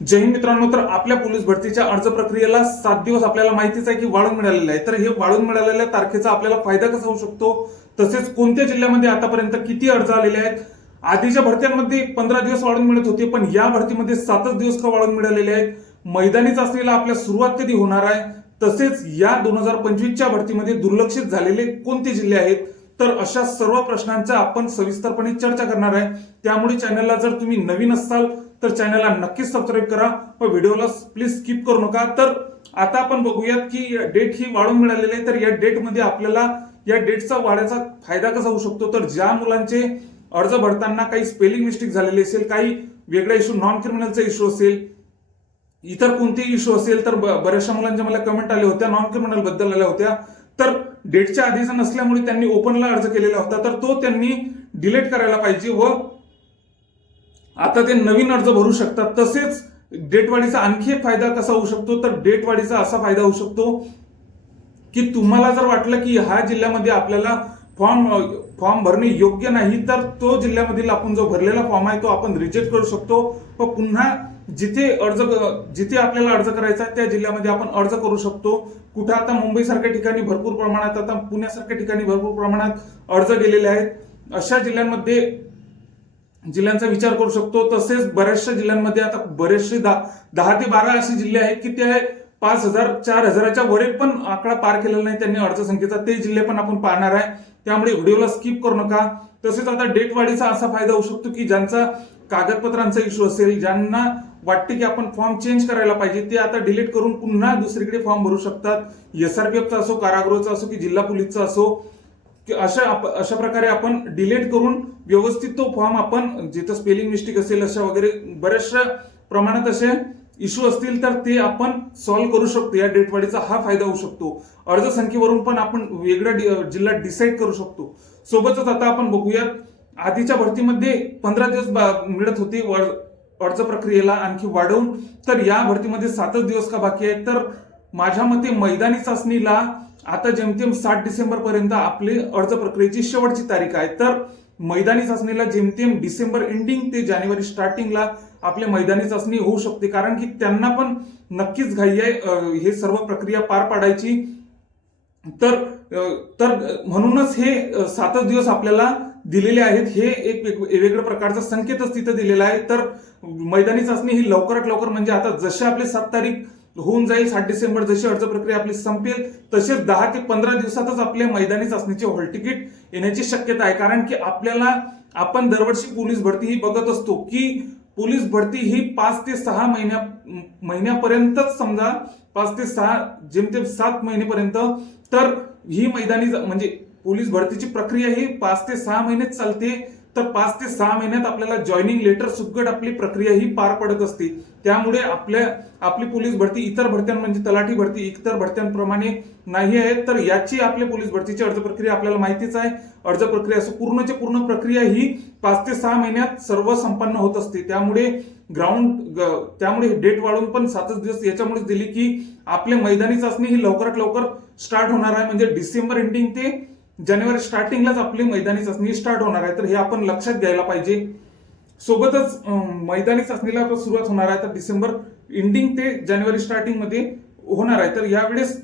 जय हिंद मित्रांनो, तर आपल्या पोलीस भरतीच्या अर्ज प्रक्रियेला 7 दिवस आपल्याला माहितीच आहे की वाढून मिळालेलं आहे। तर हे वाढून मिळालेल्या तारखेचा आपल्याला फायदा कसा होऊ शकतो, तसेच कोणत्या जिल्ह्यामध्ये आतापर्यंत किती अर्ज आलेले आहेत। आधीच्या भरत्यांमध्ये 15 दिवस वाढून मिळत होते, पण या भरतीमध्ये 7 दिवस का वाढून मिळालेले आहेत। मैदानी चाचणीला आपल्या सुरुवात कधी होणार आहे, तसेच या 2025च्या भरतीमध्ये दुर्लक्षित झालेले कोणते जिल्हे आहेत, तर अशा सर्व प्रश्नांचा आपण सविस्तरपणे चर्चा करणार आहे। त्यामुळे चॅनलला जर तुम्ही नवीन असाल तर चॅनलला नक्कीच सबस्क्राईब करा व व्हिडिओला प्लीज स्किप करू नका। तर आता आपण बघूयात की डेट ही वाढून मिळालेली आहे, तर या डेटमध्ये आपल्याला या डेटचा वाढायचा फायदा कसा होऊ शकतो। तर ज्या मुलांचे अर्ज भरताना काही स्पेलिंग मिस्टेक झालेली असेल, काही वेगळा इश्यू, नॉन क्रिमिनलचा इश्यू असेल, इतर कोणतेही इश्यू असेल, तर बऱ्याचशा मुलांच्या मला कमेंट आल्या होत्या, नॉन क्रिमिनल बद्दल आल्या होत्या, तर डेटच्या आधीचा नसल्यामुळे त्यांनी ओपनला अर्ज केलेला होता, तर तो त्यांनी डिलीट करायला पाहिजे व आता ते नवीन अर्ज भरू शकतात। तसेच डेट वाढीचा आणखी एक फायदा कसा होऊ शकतो, तर डेट वाढीचा असा फायदा होऊ शकतो की तुम्हाला जर वाटलं की ह्या जिल्ह्यामध्ये आपल्याला फॉर्म भरणे योग्य नाही, तर तो जिल्ह्यामधील आपण जो भरलेला फॉर्म आहे तो आपण रिजेक्ट करू शकतो व पुन्हा जिथे आपल्याला अर्ज करायचा आहे त्या जिल्ह्यामध्ये आपण अर्ज करू शकतो। कुठे आता मुंबई सारख्या ठिकाणी भरपूर प्रमाणात, आता पुण्यासारख्या ठिकाणी भरपूर प्रमाणात अर्ज गेलेले आहेत। अशा जिल्ह्यांचा विचार करू शकतो। तसेच बऱ्याचशा जिल्ह्यांमध्ये आता बरेचसे 10 ते 12 असे जिल्हे आहेत की ते 5,000 4,000च्या वरे पण आकडा पार केलेला नाही त्यांनी अर्ज संख्येचा, ते जिल्हे पण आपण पाहणार आहे। त्यामुळे व्हिडिओला स्किप करू नका। तसेच आता डेट वाढीचा असा फायदा होऊ शकतो की ज्यांचा कागदपत्रांचा इश्यू असेल, ज्यांना वाटते की आपण फॉर्म चेंज करायला पाहिजे, ते आता डिलीट करून पुन्हा दुसरीकडे फॉर्म भरू शकतात। SRPFचा असो, कारागृहाचा असो की जिल्हा पोलीसचा असो, अशा प्रकारे आपण डिलीट करून व्यवस्थित तो फॉर्म आपण जिथं स्पेलिंग मिस्टेक असेल अशा वगैरे बऱ्याचशा प्रमाणात असे इश्यू असतील तर ते आपण सॉल्व्ह करू शकतो। या डेट वाढीचा हा फायदा होऊ शकतो। अर्ज संख्येवरून पण आपण वेगळा जिल्हा डिसाईड करू शकतो। सोबतच आता आपण बघूयात, आधीच्या भरतीमध्ये 15 दिवस मिळत होते अर्ज प्रक्रियेला आणखी वाढवून, तर या भरतीमध्ये 7 दिवस का बाकी आहेत। तर माझ्या मते मैदानी चाचणीला आता जेमतेम 7 डिसेंबर पर्यंत आपली अर्ज प्रक्रियेची शेवटची तारीख आहे। तर मैदानी चाचणीला जेमतेम डिसेंबर एंडिंग ते जानेवारी स्टार्टिंगला आपली मैदानी चाचणी होऊ शकते, कारण की त्यांना पण नक्कीच घाई आहे हे सर्व प्रक्रिया पार पाडायची। तर म्हणूनच हे 7 दिवस आपल्याला दिलेले आहेत। हे एक वेगवेगळ्या प्रकारचा संकेतच तिथं दिलेला आहे। तर मैदानी चाचणी ही लवकरात लवकर, म्हणजे आता जसे आपले 7 तारीख होऊन जाईल, 7 डिसेंबर जशी अर्ज प्रक्रिया आपली संपेल, तसेच 10 ते 15 दिवसातच आपल्या मैदानी चाचणीचे हॉल तिकीट येण्याची शक्यता आहे। कारण की आपण दरवर्षी पोलीस भरती ही बघत असतो की पोलीस भरती ही 5 ते 6 महिन्यापर्यंतच, समजा 5 ते 6 जेमतेम 7 महिनेपर्यंत, तर ही मैदानी म्हणजे पोलीस भरतीची प्रक्रिया ही 5 ते 6 महिनेच चालते। तर 5 ते 6 महिन्यात आपल्याला जॉईनिंग लेटर सुकट आपली प्रक्रिया ही पार पडत असते। त्यामुळे आपली पोलीस भरती इतर भरत्यां, म्हणजे तलाठी भरती इतर भरत्यांप्रमाणे नाही आहे। तर याची आपल्या पोलीस भरतीची अर्ज प्रक्रिया आपल्याला माहितीच आहे। अर्ज प्रक्रिया असं पूर्ण प्रक्रिया ही 5 ते 6 महिन्यात सर्व संपन्न होत असते। त्यामुळे डेट वाढून पण 7 दिवस याच्यामुळे दिली की आपल्या मैदानी चाचणी ही लवकरात लवकर स्टार्ट होणार आहे, म्हणजे डिसेंबर एंडिंग ते जानेवारी स्टार्टिंगलाच आपली मैदानी चाचणी स्टार्ट होणार आहे। तर हे आपण लक्षात घ्यायला पाहिजे। सोबतच मैदानी चाचणीला सुरुवात होणार आहे तर डिसेंबर एंडिंग ते जानेवारी स्टार्टिंग मध्ये होणार आहे। तर यावेळेस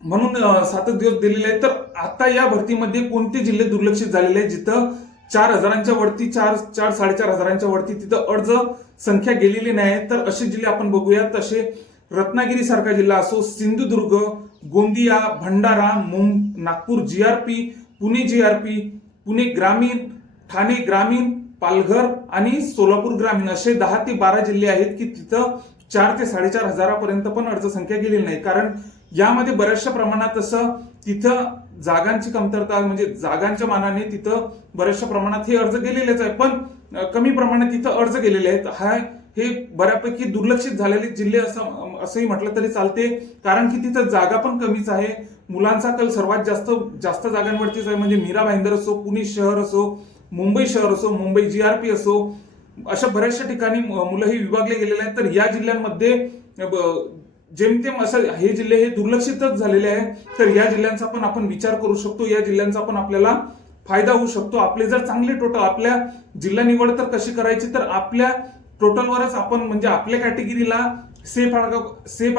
म्हणून 7 दिवस दिलेले आहेत। तर आता या भरतीमध्ये कोणते जिल्हे दुर्लक्षित झालेले आहेत, जिथं 4,000च्या वरती, 4,500 वरती तिथं अर्ज संख्या गेलेली नाही, तर असे जिल्हे आपण बघूया। तसे रत्नागिरी सारखा जिल्हा असो, सिंधुदुर्ग, गोंदिया, भंडारा, नागपूर GRP, पुणे GRP, पुणे ग्रामीण, ठाणे ग्रामीण, पालघर आणि सोलापूर ग्रामीण, असे 10 ते 12 जिल्हे आहेत की तिथं 4 ते 4,500 हजारापर्यंत पण अर्ज संख्या गेलेली नाही। कारण यामध्ये बऱ्याचशा प्रमाणात असं तिथं जागांची कमतरता, म्हणजे जागांच्या मानाने तिथं बऱ्याचशा प्रमाणात हे अर्ज गेलेलेच आहे, पण कमी प्रमाणात तिथं अर्ज गेलेले आहेत। हे बऱ्यापैकी दुर्लक्षित झालेले जिल्हे असंही म्हटलं तरी चालते, कारण की तिथं जागा पण कमीच आहे। मुलांचा कल सर्वात जास्त जागांवरतीच आहे, म्हणजे मीरा भाईंदर असो, पुणे शहर असो, मुंबई शहर असो, मुंबई GRP असो, अशा बऱ्याचशा ठिकाणी मुलंही विभागले गेलेले आहेत। तर या जिल्ह्यांमध्ये जेमतेम असं हे जिल्हे हे दुर्लक्षितच झालेले आहे। तर या जिल्ह्यांचा पण आपण विचार करू शकतो, या जिल्ह्यांचा पण आपल्याला फायदा होऊ शकतो। आपले जर चांगले टोटल आपल्या जिल्हा निवड तर कशी करायची, तर आपल्या टोटलवरच आपण म्हणजे आपल्या कॅटेगरीला सेफ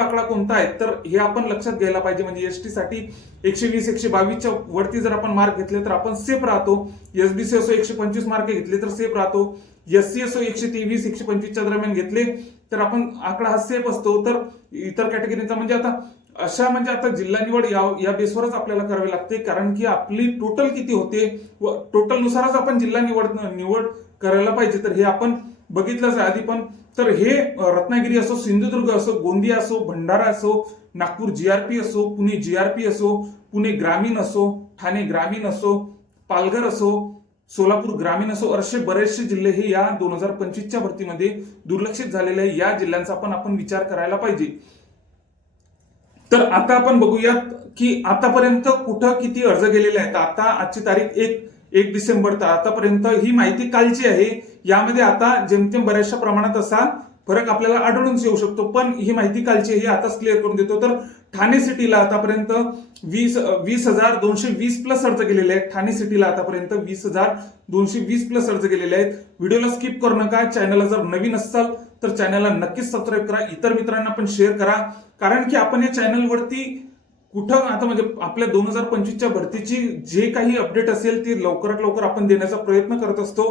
आकडा कोणता आहे तर हे आपण लक्षात घ्यायला पाहिजे. म्हणजे एसटी साठी 120 122च्या वरती जर आपण मार्क घेतले तर आपण सेफ राहतो. एसबीसी असो 125 मार्क घेतले तर सेफ राहतो. एससी असो 123 125च्या दरम्यान घेतले तर आपण आकडा हा सेफ असतो. तर इतर कॅटेगरीचा म्हणजे आता जिल्हा निवड या बेसवरच आपल्याला करावी लागते, कारण की आपली टोटल किती होते व टोटल नुसारच आपण जिल्हा निवड करायला पाहिजे. तर हे आपण बघितलंच आहे आधी पण. तर हे रत्नागिरी असो, सिंधुदुर्ग असो, गोंदिया असो, भंडारा असो, नागपूर जीआरपी असो, पुणे जीआरपी असो, पुणे ग्रामीण असो, ठाणे ग्रामीण असो, पालघर असो, सोलापूर ग्रामीण असो, असे बरेचसे जिल्हे हे या 2025च्या भरतीमध्ये दुर्लक्षित झालेले आहे. या जिल्ह्यांचा आपण विचार करायला पाहिजे. तर आता आपण बघूयात की आतापर्यंत कुठं किती अर्ज गेलेले आहेत. आता आजची तारीख 1 डिसेंबर, तर आतापर्यंत ही माहिती कालची आहे. यामध्ये आता जेमतेम बऱ्याचशा प्रमाणात असा फरक आपल्याला आढळून येऊ शकतो, पण ही माहिती कालची आहे, आताच क्लिअर करून देतो. तर ठाणे सिटीला आतापर्यंत 20,220 प्लस अर्ज गेलेले आहेत. ठाणे सिटीला आतापर्यंत 20,220 प्लस अर्ज गेलेले आहेत. व्हिडिओला स्किप करू नका. चॅनलला जर नवीन असाल तर चॅनलला नक्कीच सबस्क्राईब करा, इतर मित्रांना पण शेअर करा, कारण की आपण या चॅनलवरती कुठं आता म्हणजे आपल्या 2025च्या भरतीची जे काही अपडेट असेल ते लवकरात लवकर आपण देण्याचा प्रयत्न करत असतो.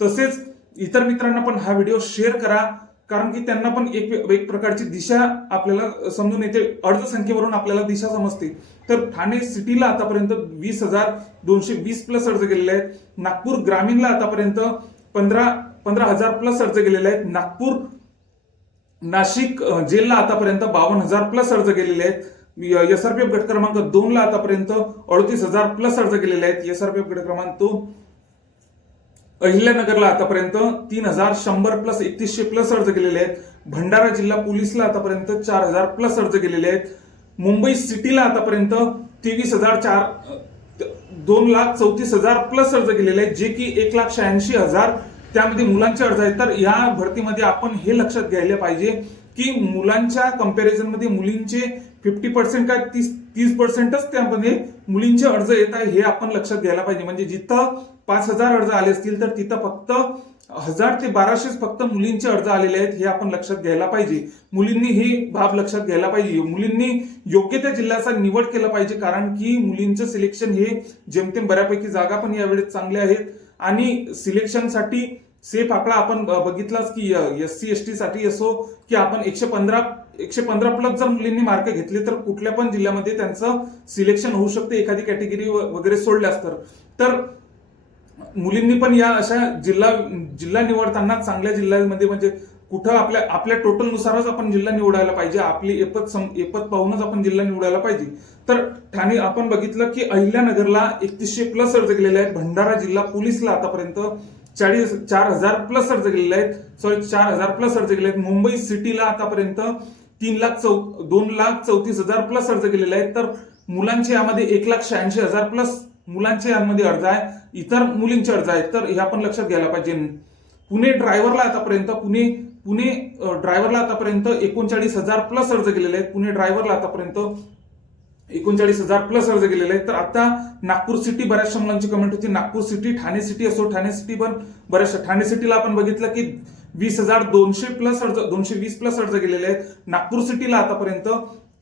तसेच इतर मित्रांना पण हा व्हिडिओ शेअर करा, कारण की त्यांना पण एक प्रकारची दिशा आपल्याला समजून येते. अर्ज संख्येवरून आपल्याला दिशा समजते. तर ठाणे सिटीला आतापर्यंत 20,220 प्लस अर्ज गेलेले आहेत. नागपूर ग्रामीणला आतापर्यंत 15,000 प्लस अर्ज गेलेले आहेत. नाशिक जेलला आतापर्यंत 52,000 प्लस अर्ज गेलेले आहेत. एसआरपीएफ गट क्रमांक 2 ला आतापर्यंत 38,000 प्लस अर्ज गेलेले आहेत. एसआरपीएफ गट क्रमांक 2 अहिल्यानगरला आतापर्यंत 3,100 प्लस 3100 प्लस अर्ज गेलेले आहेत. भंडारा जिल्हा पोलीसला आतापर्यंत 4,000 प्लस अर्ज गेलेले आहेत. मुंबई सिटीला आतापर्यंत 2,34,000 प्लस अर्ज गेलेले आहेत, जे की 1,86,000 त्यामध्ये मुलांचे अर्ज आहेत. तर या भरतीमध्ये आपण हे लक्षात घ्यायला पाहिजे की मुलांच्या कंपॅरिझन मध्ये मुलींचे 50% काय 30%च त्यामध्ये मुलींचे अर्ज येत आहे, हे आपण लक्षात घ्यायला पाहिजे. म्हणजे जिथं 5,000 अर्ज आले असतील तर तिथं फक्त 1,000 ते 1,200 फक्त मुलींचे अर्ज आलेले आहेत, हे आपण लक्षात घ्यायला पाहिजे. मुलींनी ही बाब लक्षात घ्यायला पाहिजे. मुलींनी योग्य त्या जिल्ह्याचा निवड केला पाहिजे, कारण की मुलींचं सिलेक्शन हे जेमतेम बऱ्यापैकी जागा पण यावेळेस चांगल्या आहेत. आणि सिलेक्शनसाठी सेफ आकडा आपण बघितलाच की एससी एसटी साठी असो की आपण 115 प्लस जर मुलींनी मार्क घेतले तर कुठल्या पण जिल्ह्यामध्ये त्यांचं सिलेक्शन होऊ शकते, एखादी कॅटेगरी वगैरे सोडल्यास. तर मुलींनी पण या अशा जिल्हा निवडताना चांगल्या जिल्ह्यांमध्ये म्हणजे कुठं आपल्या टोटल नुसारच आपण जिल्हा निवडायला पाहिजे. आपली एपत पाहूनच आपण जिल्हा निवडायला पाहिजे. तर ठाणे आपण बघितलं की अहिल्यानगरला 3,100 प्लस अर्ज गेलेले आहेत. भंडारा जिल्हा पोलीसला आतापर्यंत 4,000 प्लस अर्ज गेलेले आहेत. 4,000 प्लस अर्ज गेले आहेत. मुंबई सिटीला आतापर्यंत 2,34,000 प्लस अर्ज गेलेले आहेत. तर मुलांचे यामध्ये 1,86,000 प्लस मुलांचे यामध्ये अर्ज आहे, इतर मुलींचे अर्ज आहेत. तर हे आपण लक्षात घ्यायला पाहिजे. पुणे ड्रायव्हरला आतापर्यंत 39,000 प्लस अर्ज गेलेले आहेत. पुणे ड्रायव्हरला आतापर्यंत 39,000 प्लस अर्ज गेलेले आहेत. तर आता नागपूर सिटी बऱ्याचशा मुलांची कमेंट होती. नागपूर सिटी, ठाणे सिटी असो, ठाणे सिटी पण बऱ्याचशा. ठाणे सिटीला आपण बघितलं की 20,200 प्लस अर्ज 220 प्लस अर्ज गेलेले आहेत. नागपूर सिटीला आतापर्यंत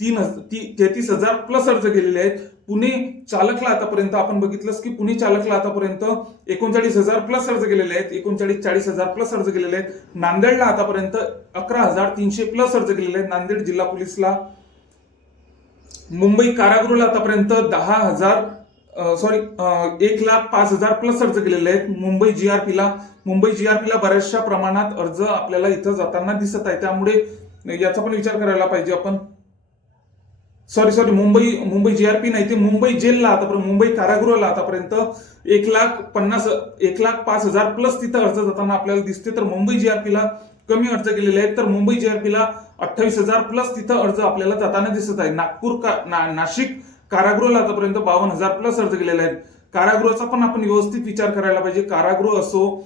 33,000 प्लस अर्ज गेलेले आहेत. पुणे चालकला आतापर्यंत आपण बघितलं की पुणे चालकला आतापर्यंत 39,000 प्लस अर्ज गेलेले आहेत. 40,000 प्लस अर्ज गेलेले आहेत. नांदेडला आतापर्यंत 11,300 प्लस अर्ज गेलेले आहेत. नांदेड जिल्हा पोलीसला. मुंबई कारागृहाला आतापर्यंत 1,05,000 प्लस अर्ज गेलेले आहेत. मुंबई जीआरपीला बऱ्याचशा प्रमाणात अर्ज आपल्याला इथं जाताना दिसत आहे, त्यामुळे याचा पण विचार करायला पाहिजे आपण. मुंबई जीआरपी नाही, ते मुंबई जेलला आतापर्यंत, मुंबई कारागृहाला आतापर्यंत 1,05,000 प्लस तिथं अर्ज जाताना आपल्याला दिसते. तर मुंबई जीआरपीला कमी अर्ज गेलेले आहेत. तर मुंबई जीआरपीला 28,000 प्लस तिथं अर्ज आपल्याला जाताना दिसत आहे. नाशिक कारागृहाला आतापर्यंत 52,000 प्लस अर्ज गेलेले आहेत. कारागृहाचा पण आपण व्यवस्थित विचार करायला पाहिजे. कारागृह असो,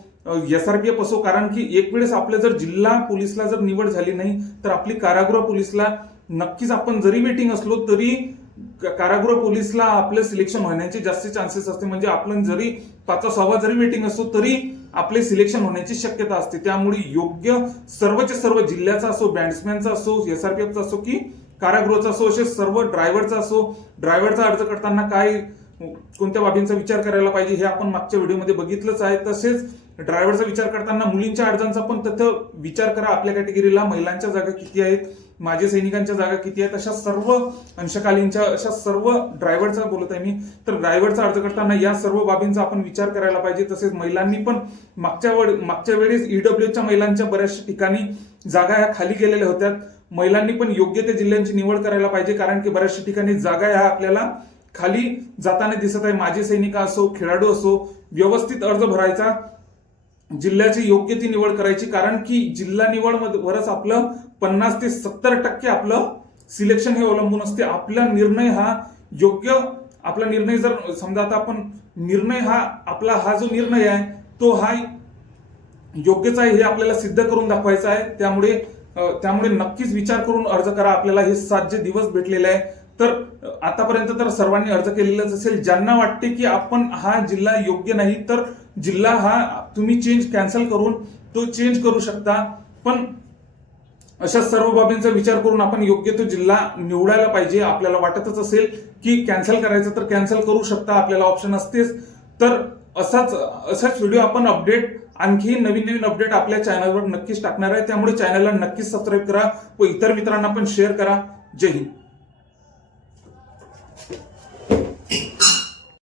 एसआरपीएफ असो, कारण की एक वेळेस आपल्या जर जिल्हा पोलीसला जर निवड झाली नाही तर आपली कारागृह पोलीसला नक्कीच आपण जरी वेटिंग असलो तरी कारागृह पोलीसला आपलं सिलेक्शन होण्याचे जास्त चान्सेस असते. म्हणजे आपण जरी 5-6 जरी वेटिंग असतो तरी आपले सिलेक्शन होण्याची शक्यता असते. त्यामुळे योग्य सर्वचे सर्व जिल्ह्याचा असो, बॅट्समॅनचा असो, SRPFचा असो की कारागृहाचा असो, असे सर्व ड्रायव्हरचा असो, ड्रायव्हरचा अर्ज करताना काय कोणत्या बाबींचा विचार करायला पाहिजे हे आपण मागच्या व्हिडिओमध्ये बघितलंच आहे. तसेच ड्रायव्हरचा विचार करताना मुलींच्या अर्जांचा पण तथं विचार करा. आपल्या कॅटेगरीला महिलांच्या जागा किती आहेत, माजी सैनिकांच्या जागा किती आहेत, अशा सर्व अंशकालीनच्या अशा सर्व ड्रायव्हरचा बोलत आहे मी. तर ड्रायव्हरचा अर्ज करताना या सर्व बाबींचा आपण विचार करायला पाहिजे. तसेच महिलांनी पण मागच्या वेळेस EWHच्या महिलांच्या बऱ्याचशा ठिकाणी जागा ह्या खाली गेलेल्या होत्या. महिलांनी पण योग्य त्या जिल्ह्यांची निवड करायला पाहिजे, कारण की बऱ्याचशा ठिकाणी जागा ह्या आपल्याला खाली जाताना दिसत आहे. माजी सैनिक असो, खेळाडू असो, व्यवस्थित अर्ज भरायचा, जिल्ह्याची योग्य ती निवड करायची, कारण की जिल्हा निवड वरच आपलं 50 ते 70% आपलं सिलेक्शन हे अवलंबून असते. आपला निर्णय हा योग्य, आपला निर्णय जर समजा आता आपण निर्णय हा जो निर्णय आहे तो हा योग्यच आहे हे आपल्याला सिद्ध करून दाखवायचं आहे. त्यामुळे नक्कीच विचार करून अर्ज करा. आपल्याला हे 7 जे दिवस भेटलेले आहे, तर आतापर्यंत तर सर्वांनी अर्ज केलेलाच असेल. ज्यांना वाटते की आपण हा जिल्हा योग्य नाही, तर जिल्हा हा तुम्ही कॅन्सल करून तो चेंज करू शकता. पण अशा सर्व बाबींचा विचार करून आपण योग्य तो जिल्हा निवडायला पाहिजे. आपल्याला वाटतच असेल की कॅन्सल करायचं तर कॅन्सल करू शकता, आपल्याला ऑप्शन असतेच. तर असाच व्हिडिओ आपण आणखी नवीन अपडेट आपल्या चॅनलवर नक्कीच टाकणार आहे. त्यामुळे चॅनलला नक्कीच सबस्क्राईब करा व इतर मित्रांना पण शेअर करा. जय हिंद.